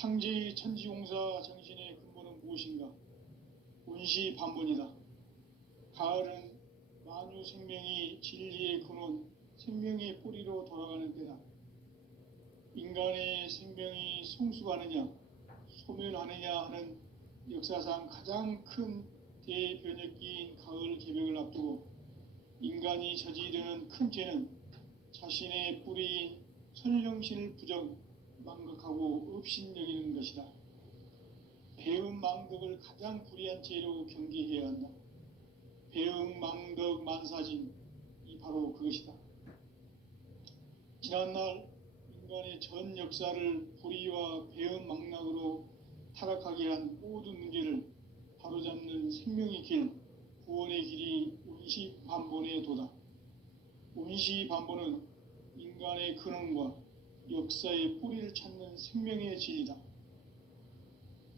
상제의 천지공사 정신의 근본은 무엇인가? 운시반본이다. 가을은 만유 생명이 진리의 근원, 생명의 뿌리로 돌아가는 때다. 인간의 생명이 성숙하느냐, 소멸하느냐 하는 역사상 가장 큰 대변혁기인 가을 개벽을 앞두고 인간이 저지르는 큰 죄는 자신의 뿌리인 선령신을 망각하고 업신여기는 것이다. 배음 망덕을 가장 불의한 죄로 경계해야 한다. 배음 망덕 만사진이 바로 그것이다. 지난날 인간의 전 역사를 불의와 배음 망락으로 타락하게 한 모든 문제를 바로잡는 생명의 길, 구원의 길이 운시반본의 도다. 운시반본은 인간의 근원과 역사의 뿌리를 찾는 생명의 진리다.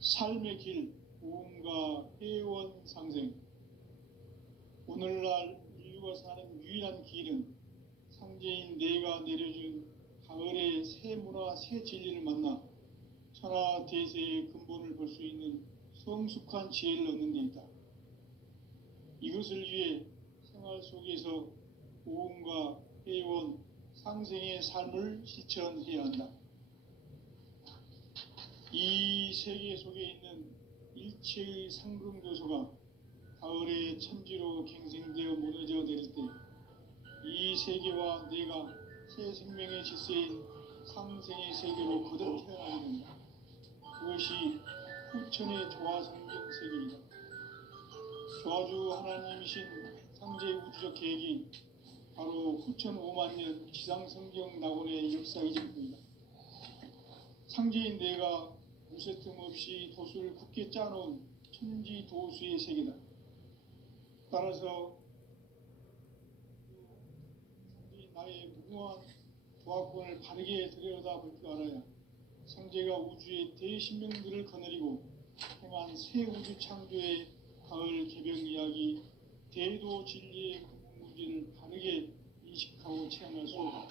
삶의 길, 보험과 회원 상생. 오늘날 인류가 사는 유일한 길은 상제인 내가 내려준 가을의 새 문화, 새 진리를 만나 천하 대세의 근본을 볼 수 있는 성숙한 지혜를 얻는 데 있다. 이것을 위해 생활 속에서 보험과 회원, 상생의 삶을 실천해야 한다. 이 세계 속에 있는 일체의 상금교소가 가을의 천지로 갱생되어 무너져 내릴 때 이 세계와 내가 새 생명의 질서인 상생의 세계로 거듭 태어나게 된다. 그것이 후천의 조화성경 세계이다. 조화주 하나님이신 상제의 우주적 계획이 바로 후천 5만년 지상성경 낙원의 역사이실 뿐이다. 상제인 내가 무쇠틈 없이 도수를 굳게 짜놓은 천지도수의 세계다. 따라서 상제인 나의 무궁한 조화권을 바르게 들여다볼 줄 알아야 상제가 우주의 대신명들을 거느리고 행한 새 우주 창조의 가을 개벽 이야기, 대도 진리의 문제를 바르게 인식하고 체험할 수 있다.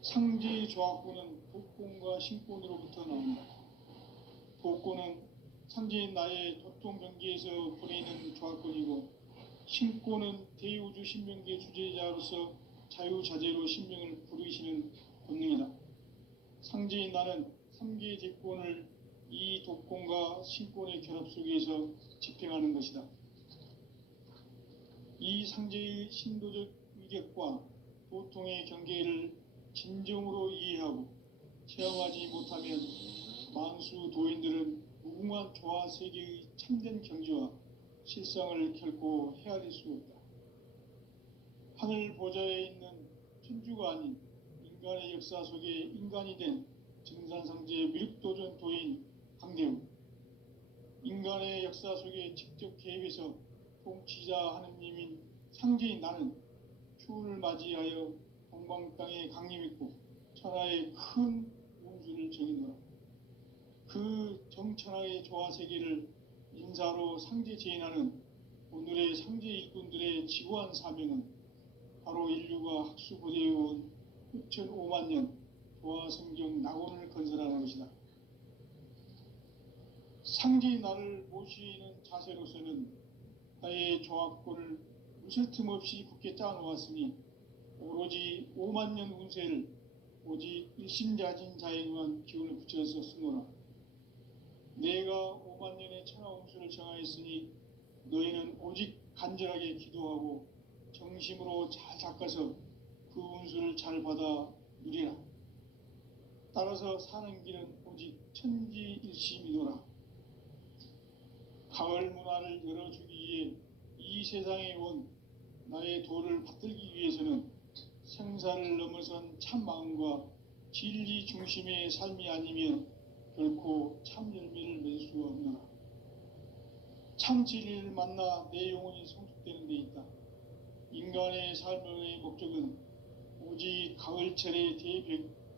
상제의 조화권은 독권과 신권으로부터 나온다. 독권은 상제인 나의 도통 경계에서 보내는 조화권이고, 신권은 대우주 신명계 주제자로서 자유자재로 신명을 부르시는 본능이다. 상제인 나는 3개의 대권을 이 독권과 신권의 결합 속에서 집행하는 것이다. 이 상제의 신도적 위격과 도통의 경계를 진정으로 이해하고 체험하지 못하면 만수 도인들은 무궁한 조화 세계의 참된 경지와 실상을 결코 헤아릴 수 없다. 하늘 보좌에 있는 천주가 아닌 인간의 역사 속에 인간이 된 증산상제의 미륵도전 도인 강대우, 인간의 역사 속에 직접 개입해서 통치자 하느님인 상제인 나는 추운을 맞이하여 동방 땅에 강림했고 천하의 큰 운수를 정의노라. 그 정천하의 조화 세계를 인사로 상제 제인하는 오늘의 상제 일꾼들의 지구한 사명은 바로 인류가 학수고대해온 후천 5만년 조화 성경 낙원을 건설하는 것이다. 상제의 나를 모시는 자세로서는 나의 조합권을 무쇠틈 없이 굳게 짜놓았으니 오로지 5만년 운세를 오직 일심자진 자에게만 기운을 붙여서 쓰노라. 내가 5만년의 천하 운수를 정하였으니 너희는 오직 간절하게 기도하고 정심으로 잘 닦아서 그 운수를 잘 받아 누리라. 따라서 사는 길은 오직 천지일심이노라. 가을 문화를 열어주기 위해 이 세상에 온 나의 도를 받들기 위해서는 생사를 넘어선 참 마음과 진리 중심의 삶이 아니면 결코 참 열매를 맺을 수가 없노라. 참 진리를 만나 내 영혼이 성숙되는 데 있다. 인간의 삶의 목적은 오직 가을철의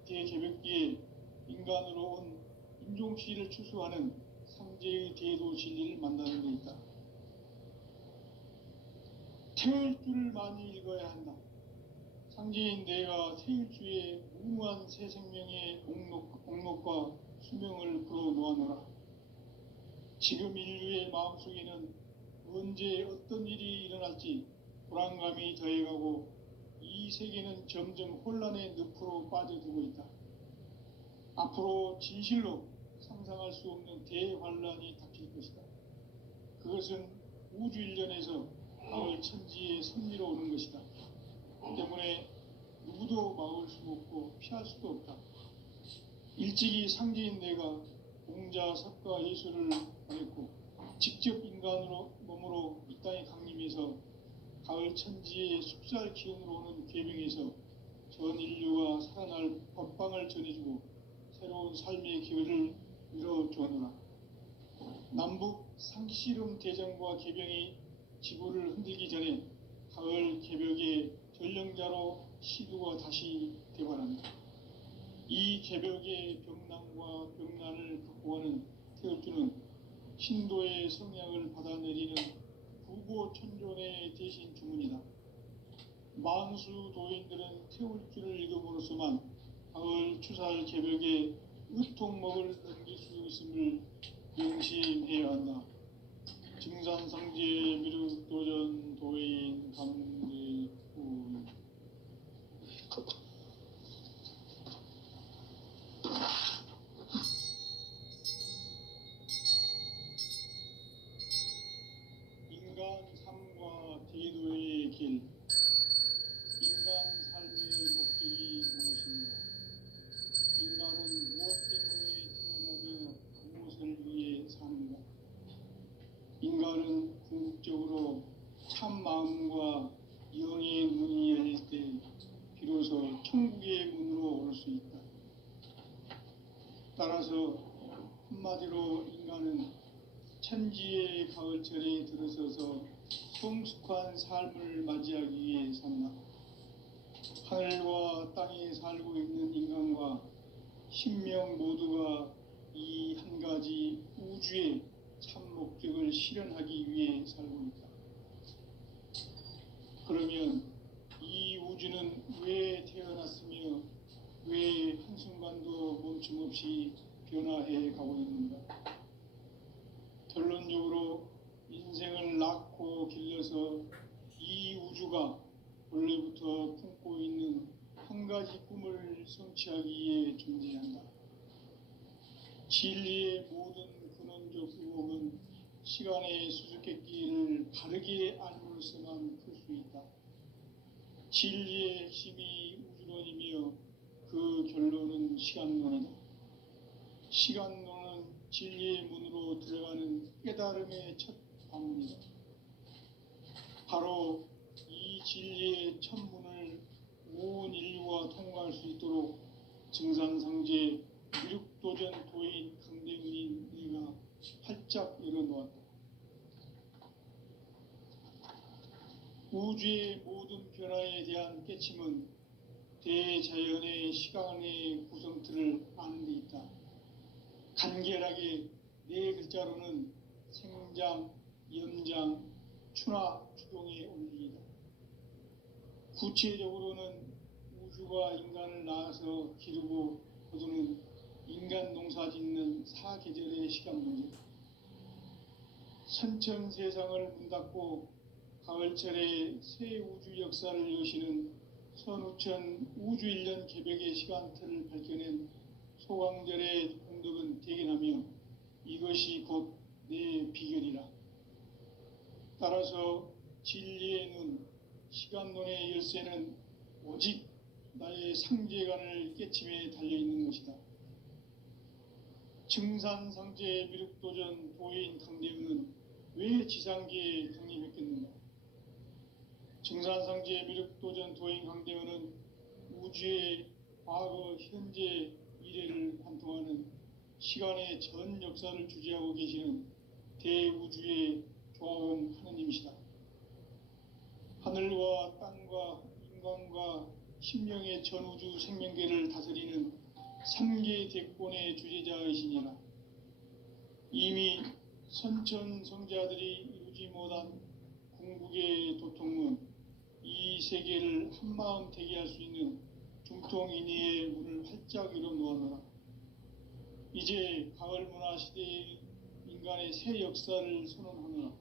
대개벽기에 인간으로 온 인종시를 추수하는 상제의 대도 진리를 만나는 데 있다. 태일주를 많이 읽어야 한다. 상제인 내가 태일주의 무궁한 새 생명의 목록과 수명을 불어 놓아노라. 지금 인류의 마음속에는 언제 어떤 일이 일어날지 불안감이 더해가고 이 세계는 점점 혼란의 늪으로 빠져들고 있다. 앞으로 진실로 상상할 수 없는 대환란이 닥칠 것이다. 그것은 우주 일련에서 가을 천지의 섭리로 오는 것이다. 때문에 누구도 막을 수 없고 피할 수도 없다. 일찍이 상제인 내가 공자, 석가, 예수를 보냈고 직접 인간으로 몸으로 이 땅에 강림해서 가을 천지의 숲살 기운으로 오는 계명에서 전 인류가 살아날 법방을 전해주고 새로운 삶의 기회를 열어주었노라. 남북 상씨름 대전과 개병이 지구를 흔들기 전에 가을 개벽의 전령자로 시두가 다시 개발한다. 이 개벽의 병난과 병난을 극복하는 태어주는 신도의 성향을 받아내리는 부고천존의 대신 주문이다. 만수 도인들은 태울주를 읽음으로써만 가을 추살 개벽의 의통목을 넘길 수 있음을 명심해야 한다. 증산상제 미륵도전 도인 감대구 인간 삶과 대도의 길. 인간 삶의 목적이 무엇인가? 인간은 무엇 때문에 태어나며 무엇을 위해 사는가? 인간은 궁극적으로 참 마음과 영의 문이 열릴 때 비로소 천국의 문으로 올 수 있다. 따라서 한마디로 인간은 천지의 가을철에 들어서서 성숙한 삶을 맞이하기 위해 산다. 하늘과 땅에 살고 있는 인간과 신명 모두가 이 한 가지 우주의 참 목적을 실현하기 위해 살고 있다. 그러면 이 우주는 왜 태어났으며 왜 한순간도 멈춤없이 변화해 가고 있는가? 결론적으로 인생을 낳고 길러서 이 우주가 원래부터 품고 있는 한 가지 꿈을 성취하기 위해 존재한다. 진리의 모든 근원적 의혹은 시간의 수수께끼를 바르게 알므로서만 풀 수 있다. 진리의 핵심이 우주론이며 그 결론은 시간론이다. 시간론은 진리의 문으로 들어가는 깨달음의 첫 방문이다. 바로 이 진리의 첫 문을 온 인류가 통과할 수 있도록 증산상제 미륵도전 도인 강대문인 내가 활짝 열어놓았다. 우주의 모든 변화에 대한 깨침은 대자연의 시간의 구성틀을 아는 데 있다. 간결하게 네 글자로는 생장, 연장, 추나 추동의 원리이다. 구체적으로는 우주가 인간을 낳아서 기르고 거두는 인간 농사 짓는 사계절의 시간 문제다. 선천 세상을 문 닫고 가을철에 새 우주 역사를 여시는 선우천 우주일년 개벽의 시간틀을 밝혀낸 소강절의 공덕은 대견하며 이것이 곧 내 비결이라. 따라서 진리의 눈, 시간론의 열쇠는 오직 나의 상제관을 깨침에 달려있는 것이다. 증산상제 미륵도전 도인 강대은은 왜 지상계에 강림했겠는가? 증산상제 미륵도전 도인 강대은은 우주의 과거, 현재, 미래를 관통하는 시간의 전 역사를 주재하고 계시는 대우주의 조화원 하느님이시다. 하늘과 땅과 인간과 심령의 전우주 생명계를 다스리는 3계 대권의 주제자이시니라. 이미 선천성자들이 이루지 못한 궁극의 도통문, 이 세계를 한마음 되게 할 수 있는 중통인의의 문을 활짝 열어놓아노라. 이제 가을 문화 시대의 인간의 새 역사를 선언하노라.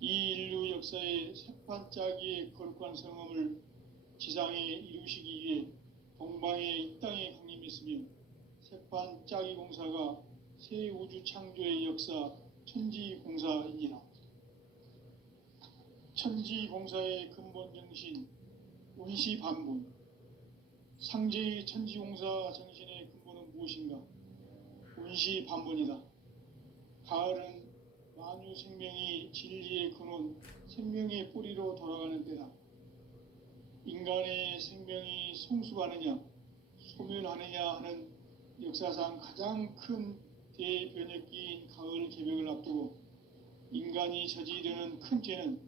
이 인류 역사의 새판짜기의 거룩한 성함을 지상에 이루시기 위해 동방의 이 땅에 강림했으며 새판짜기 공사가 새 우주 창조의 역사 천지공사이니라. 천지공사의 근본 정신 운시반본. 상제의 천지공사 정신의 근본은 무엇인가? 운시반본이다. 가을은 만유 생명이 진리의 근원, 생명의 뿌리로 돌아가는 때다. 인간의 생명이 성숙하느냐, 소멸하느냐 하는 역사상 가장 큰 대변혁기인 가을 개벽을 앞두고 인간이 저지르는 큰 죄는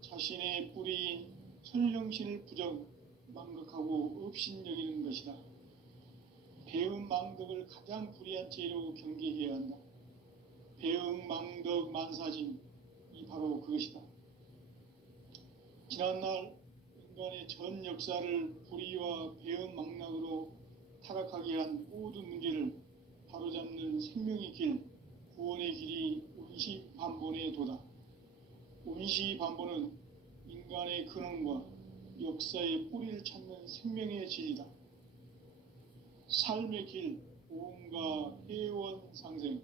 자신의 뿌리인 설령신을 망각하고 업신여기는 것이다. 배음 망덕을 가장 불의한 죄로 경계해야 한다. 배음 망덕 만사진, 이 바로 그것이다. 지난날 인간의 전 역사를 불의와 배음 망락으로 타락하게 한 모든 문제를 바로잡는 생명의 길, 구원의 길이 운시반본의 도다. 운시반본은 인간의 근원과 역사의 뿌리를 찾는 생명의 진리다. 삶의 길, 보험과 회원 상생.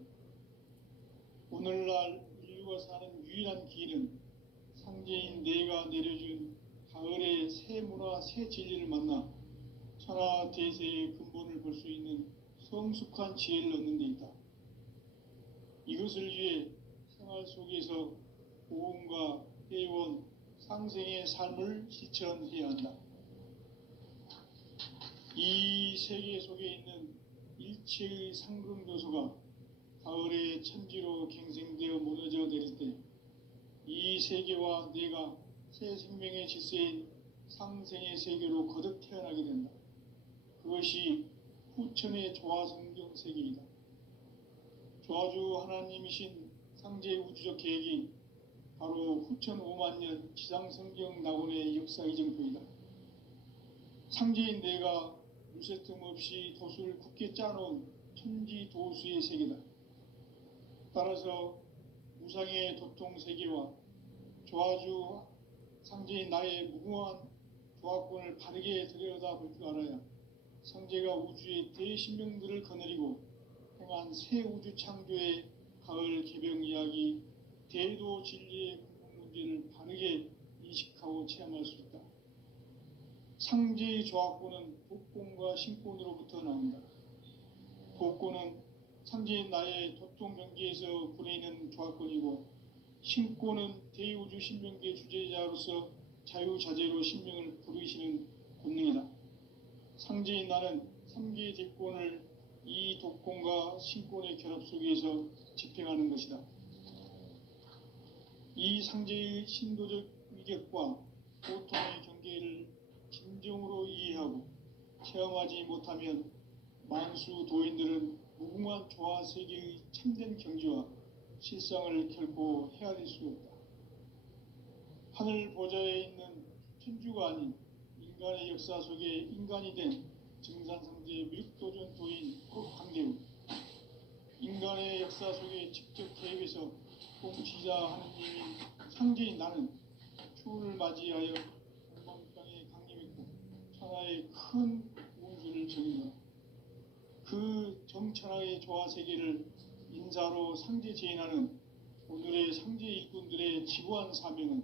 오늘날 인류가 사는 유일한 길은 상제인 내가 내려준 가을의 새 문화, 새 진리를 만나 천하 대세의 근본을 볼 수 있는 성숙한 지혜를 얻는 데 있다. 이것을 위해 생활 속에서 보험과 회원, 상생의 삶을 실천해야 한다. 이 세계 속에 있는 일체의 상승교소가 가을의 천지로 갱생되어 무너져 내릴 때 이 세계와 내가 새 생명의 질서인 상생의 세계로 거듭 태어나게 된다. 그것이 후천의 조화성경 세계이다. 조화주 하나님이신 상제 우주적 계획이 바로 후천 5만 년 지상성경 낙원의 역사 이정표이다. 상제인 내가 물새 틈 없이 도수를 굳게 짜놓은 천지 도수의 세계다. 따라서 무상의 도통 세계와 조화주 상제인 나의 무궁한 조화권을 바르게 들여다볼 줄 알아야 상제가 우주의 대신명들을 거느리고 행한 새 우주 창조의 가을 개병 이야기, 대도 진리의 근본 문제를 바르게 인식하고 체험할 수 있다. 상제의 조화권은 독권과 신권으로부터 나온다. 독권은 상제인 나의 도통 경계에서 부리는 조화권이고, 신권은 대우주 신명계 주제자로서 자유자재로 신명을 부르시는 본능이다. 상제인 나는 3개의 대권을 이 독권과 신권의 결합 속에서 집행하는 것이다. 이 상제의 신도적 위격과 고통의 경계를 진정으로 이해하고 체험하지 못하면 만수 도인들은 무궁한 조화 세계의 참된 경지와 실상을 결코 헤아릴 수 없다. 하늘 보좌에 있는 천주가 아닌 인간의 역사 속에 인간이 된 증산상제 밀도전 도인 강대우, 인간의 역사 속에 직접 개입해서 통치자 하느님인 상제인 나는 추운을 맞이하여 동방 땅에 강림했고 천하의 큰 운수를 정의하라. 그 정천하의 조화 세계를 인사로 상제 제인하는 오늘의 상제 일꾼들의 지구한 사명은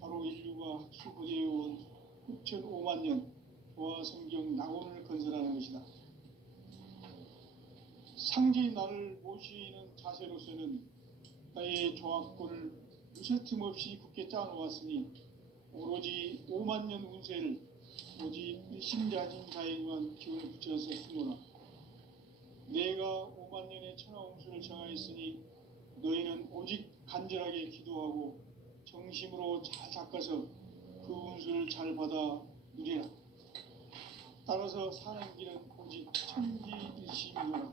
바로 인류가 학수고대해온 후천 5만 년 조화 성경 낙원을 건설하는 것이다. 상제인 나를 모시는 자세로서는 나의 조화권을 무쇠틈 없이 굳게 짜놓았으니 오로지 5만 년 운세를 오직 일심자진 자에게만 기운을 붙여서 쓰노라. 내가 5만 년의 천하 운수를 정하였으니 너희는 오직 간절하게 기도하고 정심으로 잘 닦아서 그 운수를 잘 받아 누리라. 따라서 사는 길은 오직 천지일심이노라.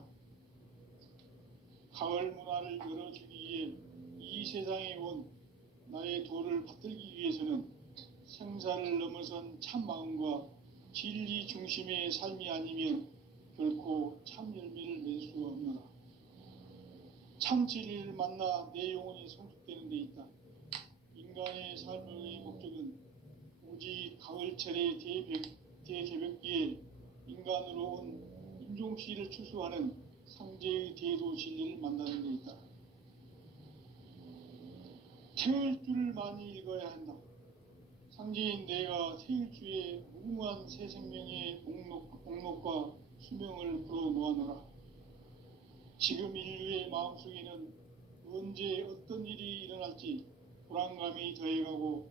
가을 문화를 열어주기 위해 이 세상에 온 나의 도를 받들기 위해서는 생사를 넘어선 참 마음과 진리 중심의 삶이 아니면 결코 참 열매를 맺을 수 없노라. 참 진리를 만나 내 영혼이 성숙되는 데 있다. 인간의 삶의 목적은 오직 가을철의 대개벽기에 인간으로 온 인종시를 추수하는 상제의 대도 진리를 만나는 데 있다. 태을 줄을 많이 읽어야 한다. 상제인 내가 태일주의 무궁한 새 생명의 목록과 수명을 불어놓아노라. 지금 인류의 마음속에는 언제 어떤 일이 일어날지 불안감이 더해가고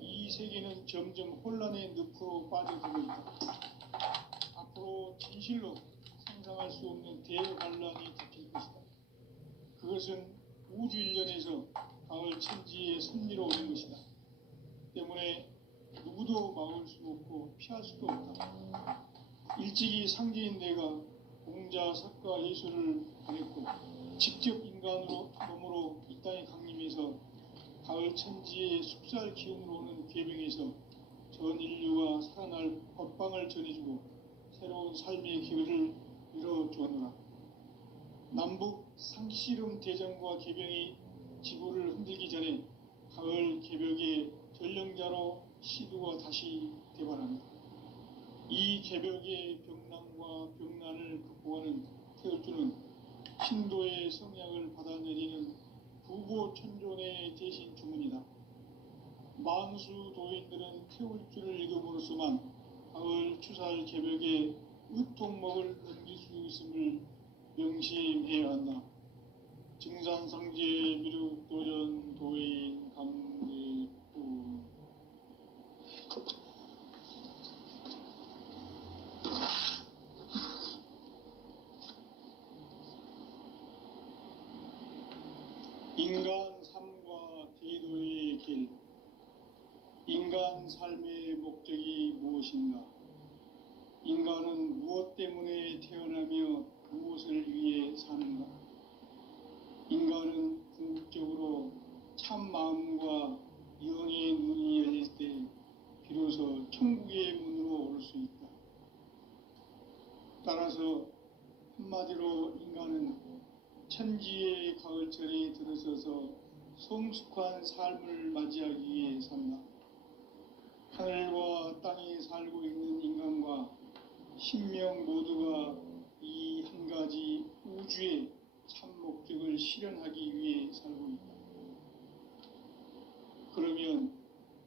이 세계는 점점 혼란의 늪으로 빠져들고 있다. 앞으로 진실로 상상할 수 없는 대반란이 닥칠 것이다. 그것은 우주 일련에서 가을 천지의 섭리로 오는 것이다. 때문에 누구도 막을 수 없고 피할 수도 없다. 일찍이 상제인 내가 공자, 석가, 예술을 보냈고 직접 인간으로 몸으로 이 땅에 강림해서 가을 천지의 숲살 기운으로 오는 궤병에서 전 인류가 살아날 법방을 전해주고 새로운 삶의 기회를 열어주었노라. 남북 상씨름 대전과 궤병이 지구를 흔들기 전에 가을 개벽의 전령자로 시두가 다시 대발합니다. 이 개벽의 병난과 병난을 극복하는 태울주는 신도의 성향을 받아내리는 부고천존의 대신 주문이다. 만수 도인들은 태울주를 읽음으로써만 가을 추살 개벽의 의통목을 넘길 수 있음을 명심해야 한다. 증산상제 미륵도전 도인 감리부 인간 삶과 대도의 길. 인간 삶의 목적이 무엇인가? 인간은 무엇 때문에 태어나며 무엇을 위해 사는가? 인간은 궁극적으로 참 마음과 영의 문이 열릴 때 비로소 천국의 문으로 올 수 있다. 따라서 한마디로 인간은 천지의 가을철에 들어서서 성숙한 삶을 맞이하기 위해 산다. 하늘과 땅에 살고 있는 인간과 신명 모두가 이 한 가지 우주의 참 목적을 실현하기 위해 살고 있다. 그러면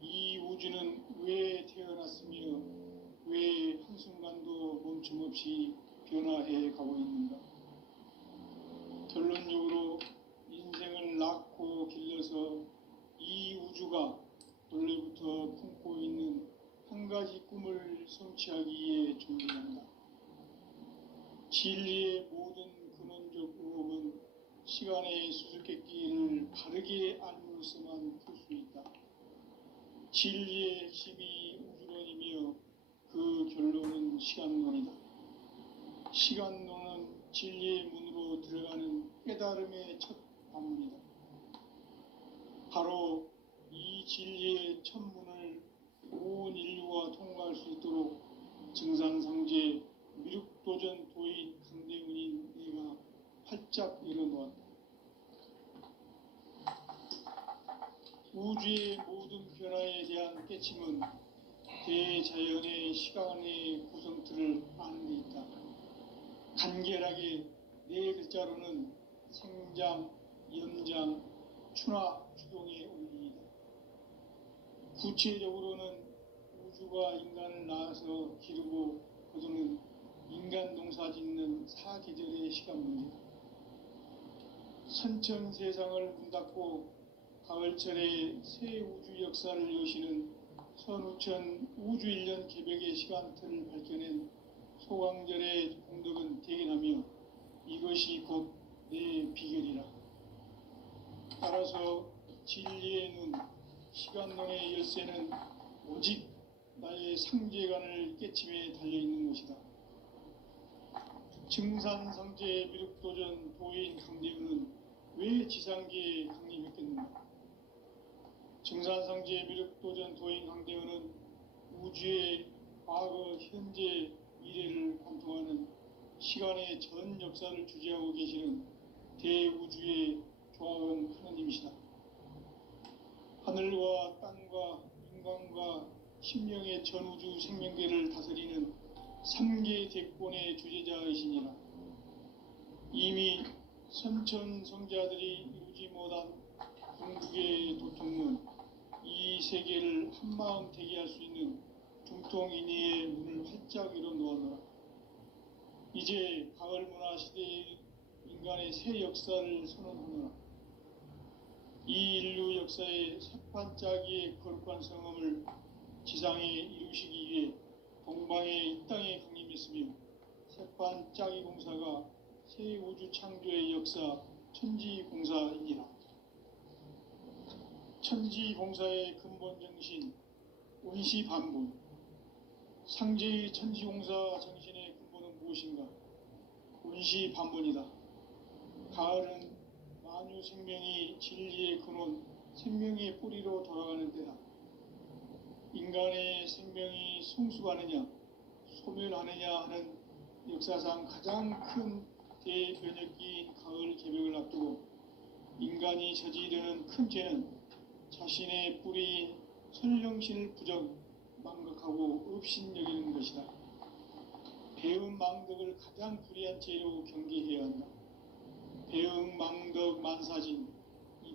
이 우주는 왜 태어났으며 왜 한순간도 멈춤없이 변화해 가고 있는가? 결론적으로 인생을 낳고 길러서 이 우주가 원래부터 품고 있는 한 가지 꿈을 성취하기 위해 존재한다. 진리의 모든 근원적 의혹은 시간의 수수께끼를 바르게 알므로서만 풀 수 있다. 진리의 핵심이 우주론이며 그 결론은 시간론이다. 시간론은 진리의 문으로 들어가는 깨달음의 첫 관문이다. 바로 이 진리의 첫 문을 온 인류가 통과할 수 있도록 증산상제 미륵도전 도인 강대훈인 내가 활짝 열어놓았다. 우주의 모든 변화에 대한 깨침은 대자연의 시간의 구성틀을 아는 데 있다. 간결하게 네 글자로는 생장, 연장, 추나 추동의 원리이다. 구체적으로는 우주가 인간을 낳아서 기르고 거두는 인간 농사 짓는 사계절의 시간 문제다. 선천 세상을 문 닫고 가을철에 새 우주 역사를 여시는 선우천 우주일년 개벽의 시간틀을 밝혀낸 소강절의 공덕은 대견하며 이것이 곧 내 비결이라. 따라서 진리의 눈, 시간론의 열쇠는 오직 나의 상제관을 깨침에 달려있는 것이다. 증산상제 미륵도전 도인 강대훈은 왜 지상계에 강림했겠는가? 증산상제 미륵도전 도인 강대훈은 우주의 과거, 현재, 미래를 관통하는 시간의 전 역사를 주재하고 계시는 대우주의 조화원 하느님이시다. 하늘과 땅과 인간과 신명의 전우주 생명계를 다스리는 삼계 대권의 주재자이시니라. 이미 선천성자들이 이루지 못한 궁극의 도통문, 이 세계를 한마음 되게 할 수 있는 중통인의의 문을 활짝 열어 놓아노라. 이제 가을 문화 시대의 인간의 새 역사를 선언하노라. 이 인류 역사의 새판짜기의 거룩한 성음을 지상에 이루시기 위해 동방의 이 땅에 강림했으며, 새판짜기 공사가 새 우주 창조의 역사 천지공사이니라. 천지공사의 근본 정신 운시반분, 상제의 천지공사 정신의 근본은 무엇인가? 운시반분이다. 가을은 만유 생명이 진리의 근원, 생명의 뿌리로 돌아가는 때다. 인간의 생명이 성숙하느냐 소멸하느냐 하는 역사상 가장 큰 대변혁기인 가을 개벽을 앞두고 인간이 저지르는 큰 죄는 자신의 뿌리인 설령신을 부정 망각하고 업신여기는 것이다. 배은망덕을 가장 불의한 죄로 경계해야 한다. 배은망덕 만사진이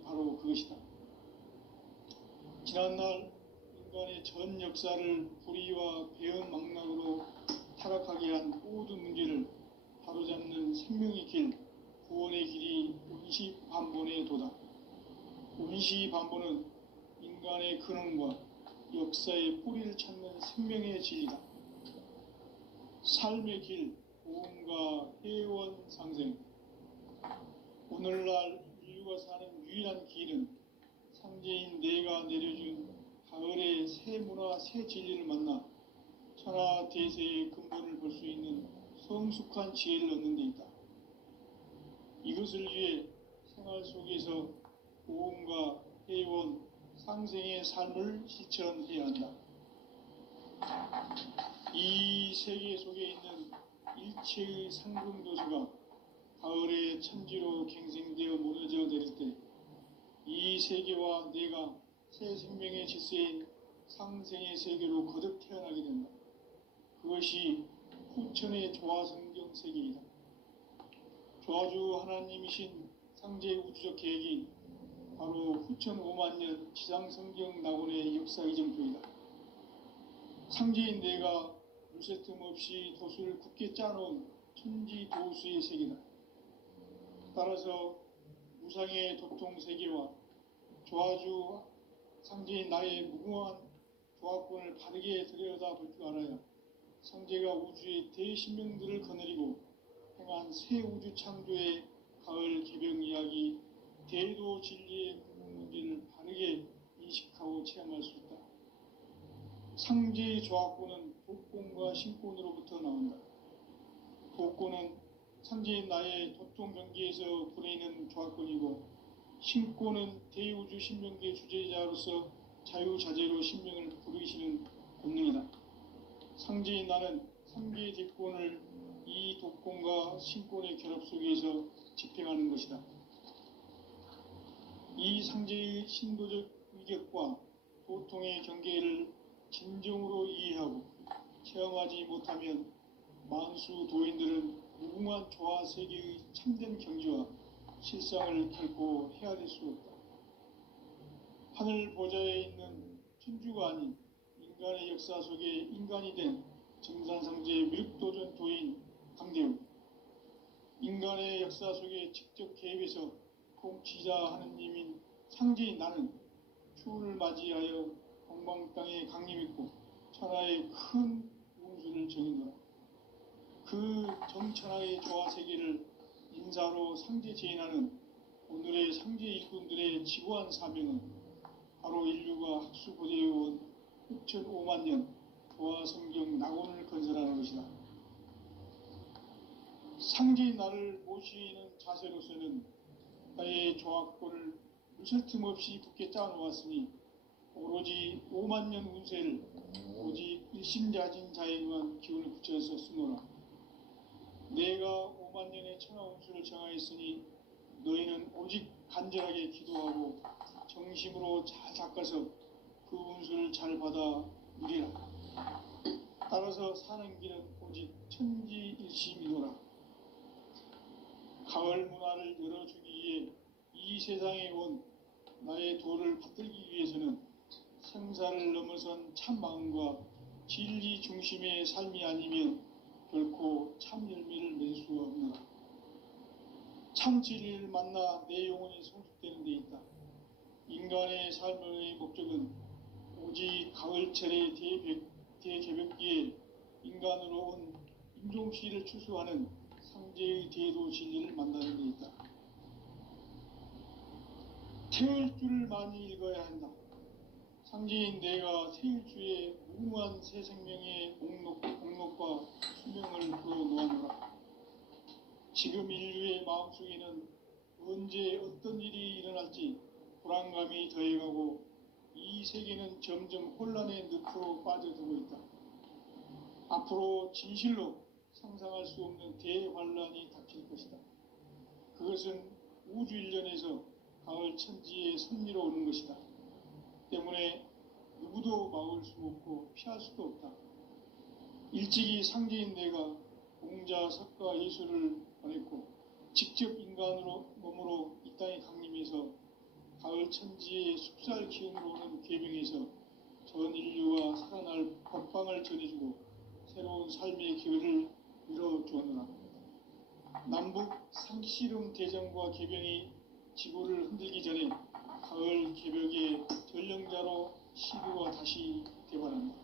바로 그것이다. 지난날 인간의 전 역사를 불의와 배은망락으로 타락하게 한 모든 문제를 바로잡는 생명의 길, 구원의 길이 운시반본의 도다. 운시반본은 인간의 근원과 역사의 뿌리를 찾는 생명의 진리다. 삶의 길, 보험과 회원 상생. 오늘날 인류가 사는 유일한 길은 상제인 내가 내려준 가을의 새 문화, 새 진리를 만나 천하 대세의 근본을 볼 수 있는 성숙한 지혜를 얻는 데 있다. 이것을 위해 생활 속에서 보험과 회원, 상생의 삶을 실천해야 한다. 이 세계 속에 있는 일체의 상승도수가 가을의 천지로 갱생되어 무너져 내릴 때 이 세계와 내가 새 생명의 질서인 상생의 세계로 거듭 태어나게 된다. 그것이 후천의 조화성경 세계이다. 조화주 하나님이신 상제 우주적 계획이 바로 후천 5만년 지상성경 낙원의 역사 이정표이다. 상제인 내가 물새 틈 없이 도수를 굳게 짜놓은 천지도수의 세계다. 따라서 무상의 도통세계와 조화주 상제인 나의 무궁한 조화권을 바르게 들여다볼 줄 알아야 상제가 우주의 대신명들을 거느리고 행한 새 우주 창조의 가을 개벽 이야기, 대도 진리의 궁극 문제를 바르게 인식하고 체험할 수 있다. 상제의 조화권은 도권과 신권으로부터 나온다. 도권은 상제인 나의 도통 경계에서 보내는 조화권이고, 신권은 대우주 신명계 주제자로서 자유자재로 신명을 부르시는 본능이다. 상제인 나는 삼계의 대권을 이 도권과 신권의 결합 속에서 집행하는 것이다. 이 상제의 신도적 위격과 도통의 경계를 진정으로 이해하고 체험하지 못하면 만수 도인들은 무궁한 조화 세계의 참된 경지와 실상을 결코 헤아릴 수 없다. 하늘 보좌에 있는 천주가 아닌 인간의 역사 속에 인간이 된 정산상제 미륵도전 도인 강대우, 인간의 역사 속에 직접 개입해서 통치자 하느님인 상제인 나는 추운을 맞이하여 동방 땅에 강림했고 천하의 큰 운수를 정인노라. 그 정천하의 조화 세계를 인사로 상제 제인하는 오늘의 상제 일꾼들의 지구한 사명은 바로 인류가 학수고대해온 6,500만 조화 성경 낙원을 건설하는 것이다. 상제인 나를 모시는 자세로서는 나의 조화권을 물샐 틈 없이 굳게 짜놓았으니 오로지 5만년 운세를 오직 일심자진 자에게만 기운을 붙여서 쓰노라. 내가 5만 년의 천하 운수를 정하였으니 너희는 오직 간절하게 기도하고 정심으로 잘 닦아서 그 운수를 잘 받아 누리라. 따라서 사는 길은 오직 천지일심이노라. 가을 문화를 열어주기 위해 이 세상에 온 나의 도를 받들기 위해서는 생사를 넘어선 참 마음과 진리 중심의 삶이 아니면 결코 참 열매를 맺을 수가 없노라. 참 진리를 만나 내 영혼이 성숙되는 데 있다. 인간의 삶의 목적은 오직 가을철의 대개벽기에 인간으로 온 인종시를 추수하는 상제의 대도 진리를 만나는 데 있다. 태일주를 많이 읽어야 한다. 상제인 내가 태일주의 무궁한 새 생명의 목록과 수명을 풀어놓아노라. 지금 인류의 마음속에는 언제 어떤 일이 일어날지 불안감이 더해가고 이 세계는 점점 혼란의 늪으로 빠져들고 있다. 앞으로 진실로 상상할 수 없는 대환란이 닥칠 것이다. 그것은 우주 일련에서 가을 천지의 섭리로 오는 것이다. 때문에 누구도 막을 수 없고 피할 수도 없다. 일찍이 상제인 내가 공자, 석가, 예수를 보냈고 직접 인간으로 몸으로 이 땅에 강림해서 가을 천지의 숲살 기운으로 오는 계명에서 전 인류가 살아날 법방을 전해주고 새로운 삶의 기회를 이뤄주었노라. 남북 상씨름 대전과 개병이 지구를 흔들기 전에 가을 개벽의 전령자로 시구가 다시 개발한다.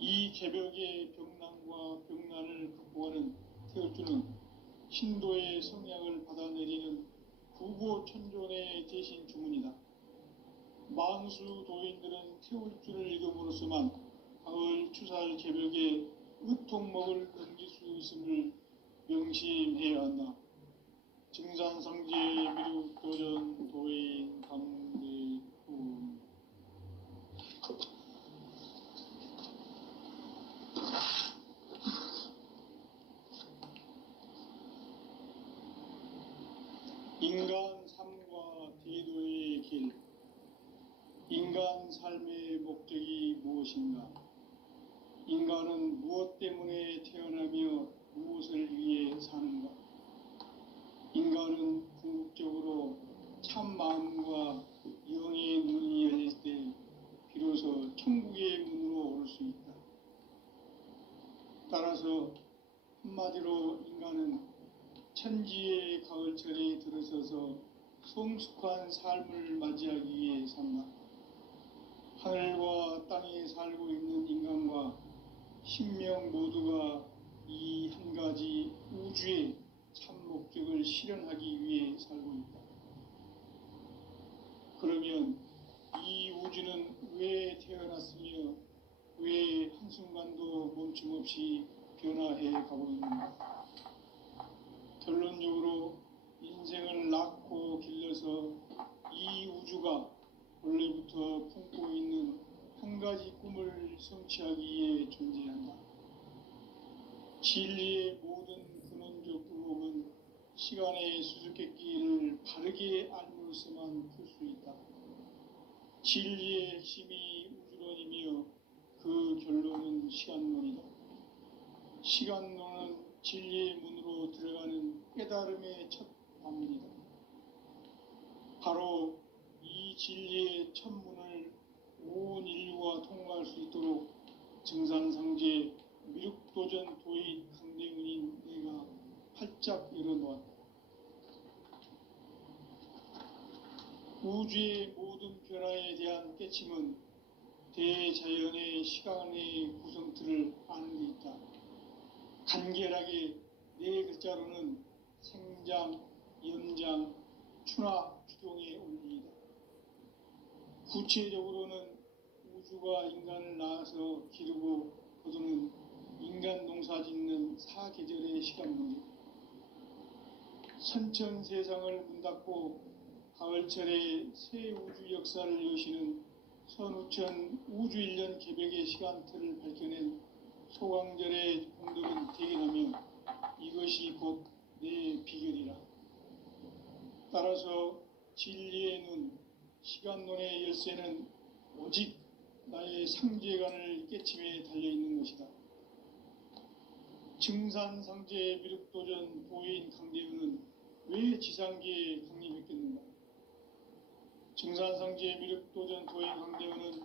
이 개벽의 병난과 병난을 극복하는 태울주는 신도의 성향을 받아내리는 구보천존의 대신 주문이다. 만수 도인들은 태울주를 읽음으로써만 가을 추살 개벽의 으통목을 넘길 수 있음을 명심해야 한다. 증산상제 미륵도전 도인 강대훈. 인간 삶과 대도의 길. 인간 삶의 목적이 무엇인가? 인간은 무엇 때문에 태어나며 무엇을 위해 사는가? 인간은 궁극적으로 참 마음과 영의 문이 열릴 때 비로소 천국의 문으로 오를 수 있다. 따라서 한마디로 인간은 천지의 가을철에 들어서서 성숙한 삶을 맞이하기 위해 산다. 하늘과 땅에 살고 있는 인간과 신명 모두가 이 한 가지 우주의 참 목적을 실현하기 위해 살고 있다. 그러면 이 우주는 왜 태어났으며 왜 한순간도 멈춤없이 변화해 가고 있는가? 결론적으로 인생을 낳고 길러서 이 우주가 원래부터 품고 있는 한 가지 꿈을 성취하기 위해 존재한다. 진리의 모든 근원적 의혹은 시간의 수수께끼를 바르게 알므로서만 풀 수 있다. 진리의 핵심이 우주론이며 그 결론은 시간론이다. 시간론은 진리의 문으로 들어가는 깨달음의 첫 방문이다. 바로 이 진리의 첫 문을 온 인류가 통과할 수 있도록 증산상제 미륵도전 도인 강대훈인 내가 활짝 열어놓았다. 우주의 모든 변화에 대한 깨침은 대자연의 시간의 구성틀을 아는 데 있다. 간결하게 네 글자로는 생장, 연장, 추나 추동의 원리이다. 구체적으로는 우주가 인간을 낳아서 기르고 거두는 인간 농사 짓는 사계절의 시간 문제. 선천 세상을 문 닫고 가을철에 새 우주 역사를 여시는 선우천 우주 1년 개벽의 시간틀을 밝혀낸 소강절의 공덕은 대견하며 이것이 곧 내 비결이라. 따라서 진리의 눈, 시간론의 열쇠는 오직 나의 상제관을 깨침에 달려있는 것이다. 증산상제 미륵도전 도인 강대우는 왜 지상계에 강림했겠는가? 증산상제 미륵도전 도인 강대우는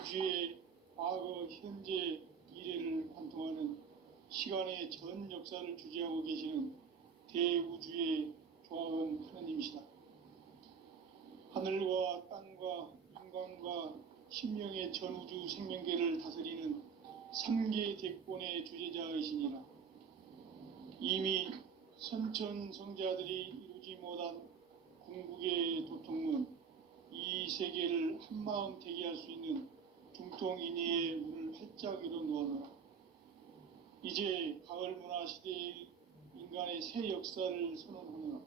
우주의 과거, 현재, 미래를 관통하는 시간의 전 역사를 주재하고 계시는 대우주의 조화원 하느님이시다. 하늘과 땅과 인간과 신명의 전우주 생명계를 다스리는 3계 대권의 주재자이시니라. 이미 선천성자들이 이루지 못한 궁극의 도통은 이 세계를 한마음 되게 할 수 있는 중통인의의 문을 활짝 열어 놓아노라. 이제 가을 문화 시대의 인간의 새 역사를 선언하노라.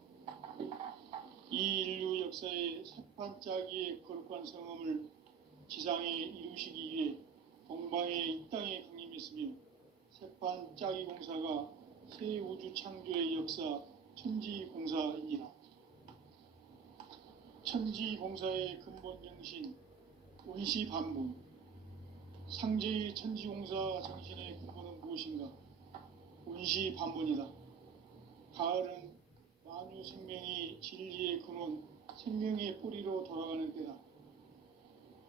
이 인류 역사의 새판짜기의 거룩한 성험을 지상에 이루시기 위해 동방의 이 땅에 강림했으며 새판짜기 공사가 새 우주 창조의 역사 천지공사이니라. 천지공사의 근본 정신 원시반복. 상제의 천지공사 정신의 근본은 무엇인가? 원시반복이다. 가을은 만유 생명이 진리의 근원, 생명의 뿌리로 돌아가는 때다.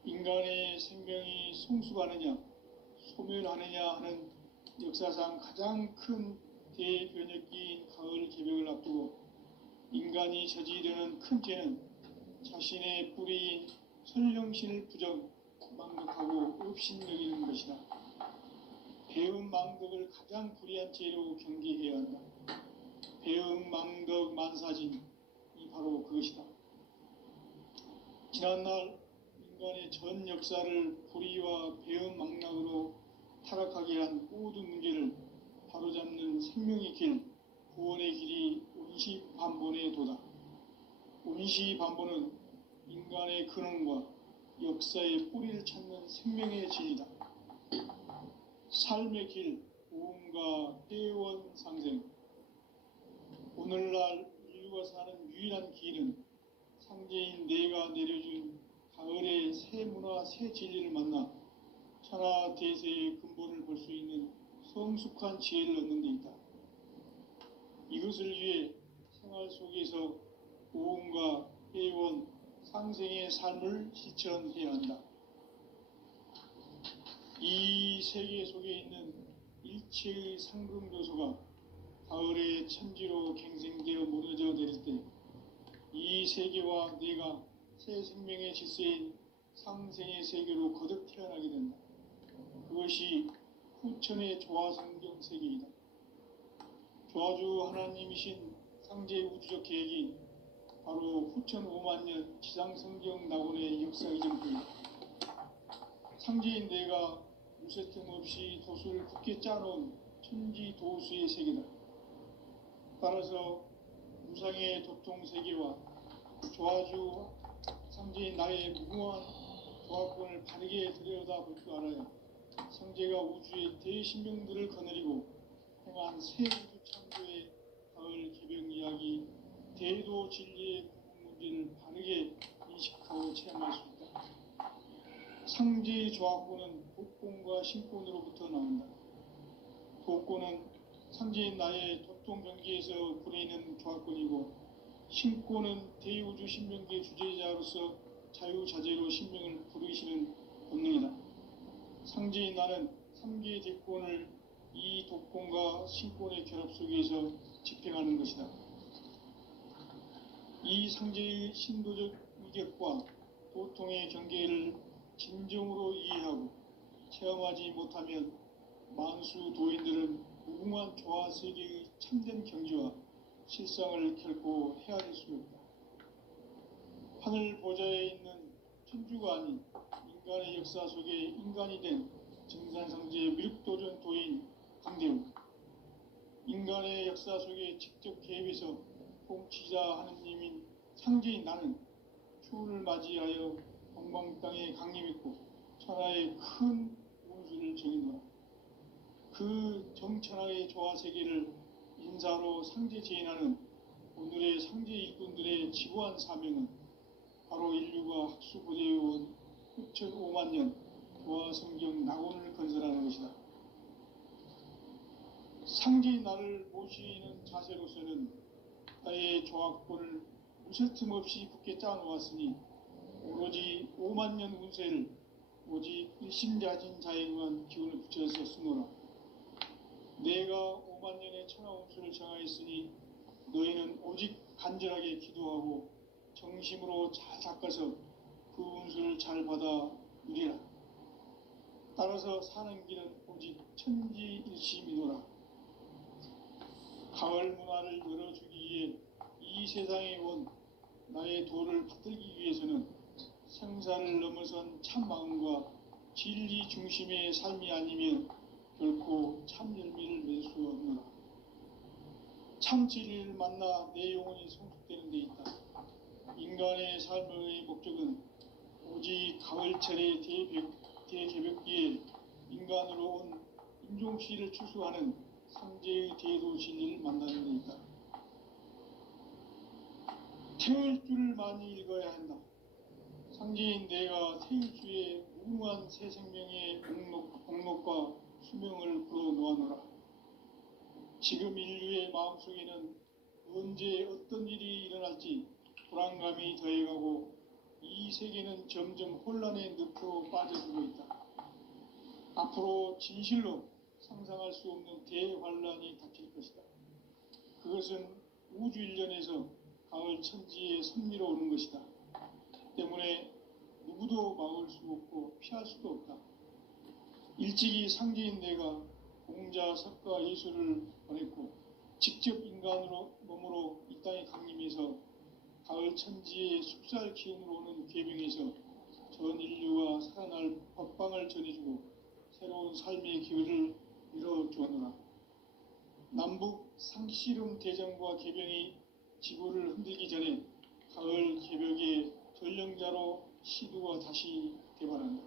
인간의 생명이 성숙하느냐, 소멸하느냐 하는 역사상 가장 큰 대변혁기인 가을 개벽을 앞두고 인간이 저지르는 큰 죄는 자신의 뿌리인 선령신을 망덕하고 업신여기는 것이다. 배음 망덕을 가장 불의한 죄로 경계해야 한다. 배음 망덕 만사진이 바로 그것이다. 지난날 인간의 전 역사를 불의와 배음 망락으로 타락하게 한 모든 문제를 바로잡는 생명의 길, 구원의 길이 원시반본의 도다. 원시반본은 인간의 근원과 역사의 뿌리를 찾는 생명의 진리다. 삶의 길, 오음과 회원 상생. 오늘날 인류가 사는 유일한 길은 상제인 내가 내려준 가을의 새 문화, 새 진리를 만나 천하 대세의 근본을 볼 수 있는 성숙한 지혜를 얻는 데 있다. 이것을 위해 생활 속에서 오음과 회원, 상생의 삶을 실천해야 한다. 이 세계 속에 있는 일체의 상금 요소가 가을의 천지로 갱생되어 무너져 내릴 때 이 세계와 내가 새 생명의 질서인 상생의 세계로 거듭 태어나게 된다. 그것이 후천의 조화성경 세계이다. 조화주 하나님이신 상제 우주적 계획이 바로 후천 5만 년 지상성경 낙원의 역사 이전부이다. 상제인 내가 무쇠 틈 없이 도수를 굳게 짜놓은 천지 도수의 세계다. 따라서 무상의 도통 세계와 조화주 상제인 나의 무궁한 조화권을 바르게 들여다볼 줄 알아야 상제가 우주의 대신명들을 거느리고 행한 새 우주 창조의 가을 개벽 이야기, 대도 진리의 구분 문제를 바르게 인식하고 체험할 수 있다. 상제의 조화권은 독권과 신권으로부터 나온다. 독권은 상제인 나의 도통 경계에서 부리는 조화권이고, 신권은 대우주 신명계 주제자로서 자유자재로 신명을 부르시는 본능이다. 상제인 나는 3계 대권을 이 독권과 신권의 결합 속에서 집행하는 것이다. 이 상제의 신도적 위격과 도통의 경계를 진정으로 이해하고 체험하지 못하면 만수 도인들은 무궁한 조화세계의 참된 경지와 실상을 결코 헤아릴 수 없다. 하늘 보좌에 있는 천주가 아닌 인간의 역사 속에 인간이 된 증산상제 미륵도전 도인 강대우. 인간의 역사 속에 직접 개입해서 통치자 하느님인 상제인 나는 추운을 맞이하여 동방 땅에 강림했고 천하의 큰 운수를 정해놓아 그 정천하의 조화 세계를 인사로 상제 재인하는 오늘의 상제 일꾼들의 지구한 사명은 바로 인류가 학수고대해온 6,5만 년 도화 성경 낙원을 건설하는 것이다. 상제의 나를 모시는 자세로서는 나의 조합권을 무쇠 틈 없이 굳게 짜놓았으니 오로지 5만 년 운세를 오직 일심자진 자에게만 기운을 붙여서 쓰노라. 내가 5만 년의 천하 운수를 정하였으니 너희는 오직 간절하게 기도하고 정심으로 잘 닦아서 그 운수를 잘 받아 누리라. 따라서 사는 길은 오직 천지일심이노라. 가을 문화를 열어주기 위해 이 세상에 온 나의 도를 받들기 위해서는 생사를 넘어선 참 마음과 진리 중심의 삶이 아니면 결코 참 열매를 맺을 수 없노라. 참 진리를 만나 내 영혼이 성숙되는 데 있다. 인간의 삶의 목적은 오직 가을철의 대개벽기에 인간으로 온 인종씨를 추수하는 상제의 대도 진리를 만나는 데 있다. 태울 줄을 많이 읽어야 한다. 상제인 내가 태울주의 무궁한 새 생명의 목록과 수명을 불어놓아노라. 지금 인류의 마음속에는 언제 어떤 일이 일어날지 불안감이 더해가고 이 세계는 점점 혼란의 늪으로 빠져들고 있다. 앞으로 진실로 상상할 수 없는 대환란이 닥칠 것이다. 그것은 우주 일련에서 가을 천지에 섭리로 오는 것이다. 때문에 누구도 막을 수 없고 피할 수도 없다. 일찍이 상제인 내가 공자, 석가, 예수를 보냈고 직접 인간으로 몸으로 이 땅에 강림해서 가을 천지의 숲살 기운으로 오는 계명에서 전 인류가 살아날 법방을 전해주고 새로운 삶의 기회를 이뤄주었노라. 남북 상씨름 대전과 개병이 지구를 흔들기 전에 가을 개벽의 전령자로 시두가 다시 개발한다.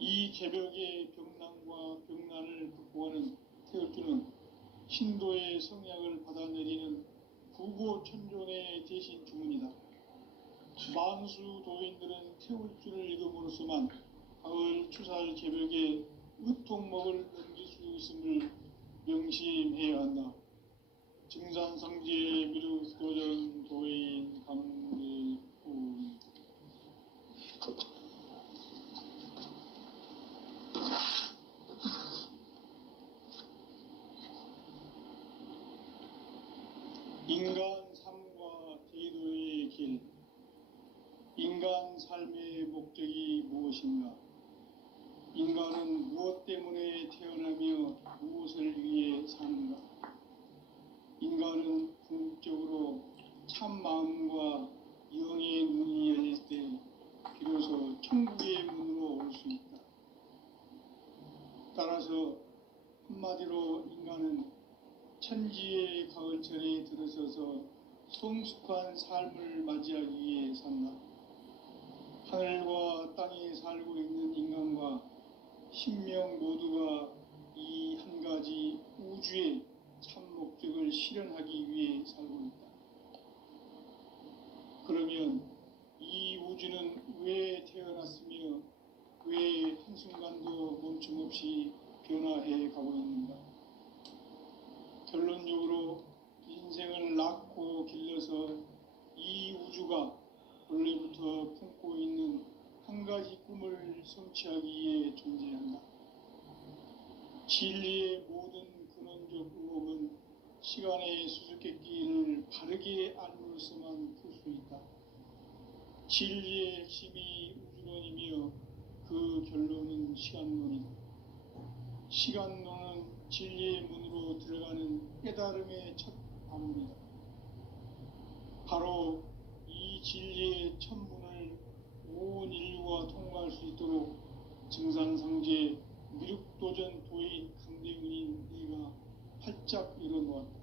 이 개벽의 병난과 병난을 극복하는 태울주는 신도의 성약을 받아내리는 구고천존의 대신 주문이다. 만수 도인들은 태울주를 읽음으로써만 가을 추살 개벽의 으통목을 넘길 수 있음을 명심해야 한다. 증산상제 미륵도전 도인 강일훈. 인간 삶과 대도의 길. 인간 삶의 목적이 무엇인가? 인간은 무엇 때문에 태어나며 무엇을 위해 사는가? 인간은 궁극적으로 참 마음과 영의 문이 열릴 때 비로소 천국의 문으로 올 수 있다. 따라서 한마디로 인간은 천지의 가을철에 들어서서 성숙한 삶을 맞이하기 위해 산다. 하늘과 땅에 살고 있는 인간과 신명 모두가 이 한 가지 우주의 참 목적을 실현하기 위해 살고 있다. 그러면 이 우주는 왜 태어났으며 왜 한순간도 멈춤없이 변화해 가고 있는가? 결론적으로 인생을 낳고 길러서 이 우주가 원래부터 품고 있는 한 가지 꿈을 성취하기 위해 존재한다. 진리의 모든 근원적 의혹은 시간의 수수께끼를 바르게 알므로서만 풀 수 있다. 진리의 핵심이 우주론이며 그 결론은 시간론이다. 시간론은 진리의 문으로 들어가는 깨달음의 첫 방문이다. 바로 이 진리의 첫 문을 온 인류가 통과할 수 있도록 증산상제 미륵도전 도인 강대훈인 내가 활짝 열어놓았다.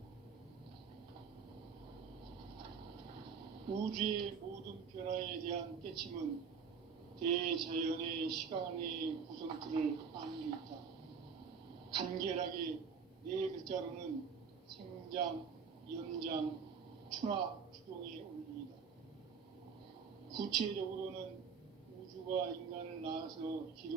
우주의 모든 변화에 대한 깨침은 대자연의 시간의 구성틀을 아는 데 있다. 간결하게 네 글자로는 생장, 연장, 추나 추동에 올립니다. 구체적으로는 우주가 인간을 낳아서 기름